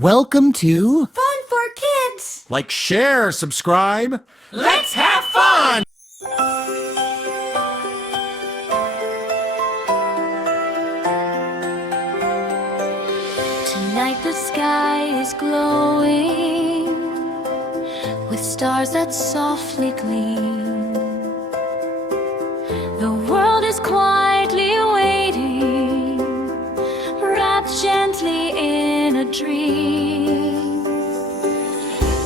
Welcome to Fun for Kids! Like, share, subscribe. Let's have fun! Tonight the sky is glowing with stars that softly gleam. The world is quietly waiting, wrapped gently in a dream.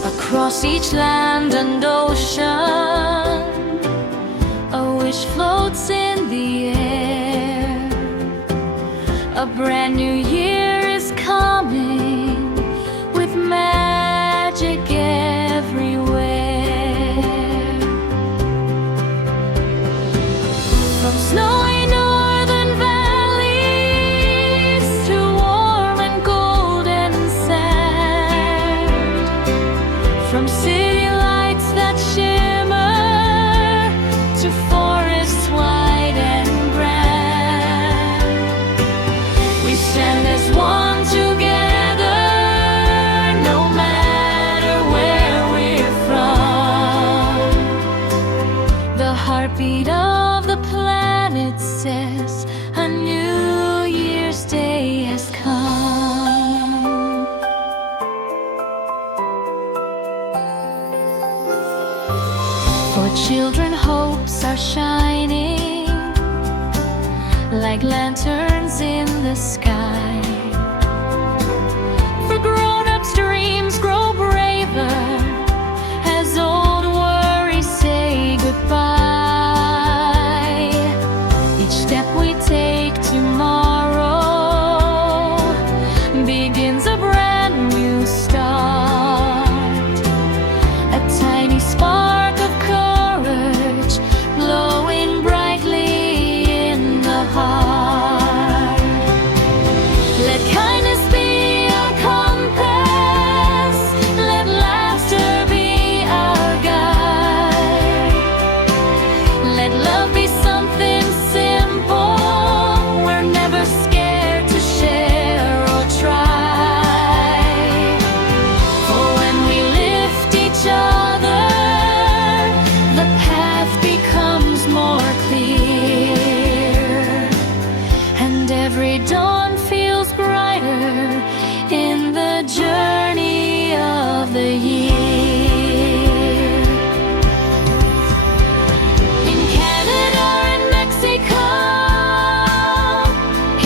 Across each land and ocean, a wish floats in the air. A brand new year is coming with magic everywhere. From snowy northern valleys to warm and golden sand, from city lights that shimmer to forests wide and grand, we stand as one together, no matter where we're from. The heartbeat of the planet says a New Year's Day has come. For children, hopes are shining like lanterns in the sky. For grown-ups, dreams grow braver as old worries say goodbye. Each step we take tomorrow begins a brand new start. A tiny spark of courage glowing brightly in the heart. Let kindness be our compass, let laughter be our guide. Let love be something simple, we're never scared to share or try. For when we lift each other, the path becomes more clear, and every dawn feels brighter in the journey of the year. In Canada and Mexico,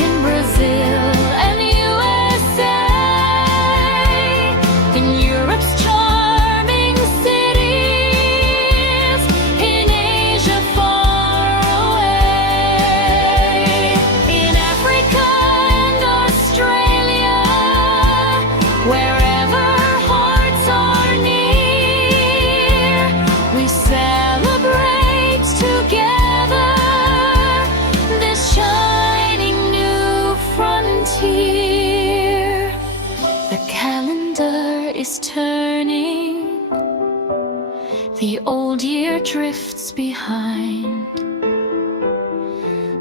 in Brazil and USA, in Europe's charming cities, in Asia far away, in Africa and Australia, wherever hearts are near, we celebrate together this shining new frontier. The calendar is turning, the old year drifts behind,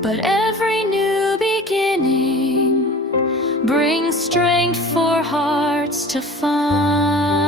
but every new beginning brings strength for hearts to find.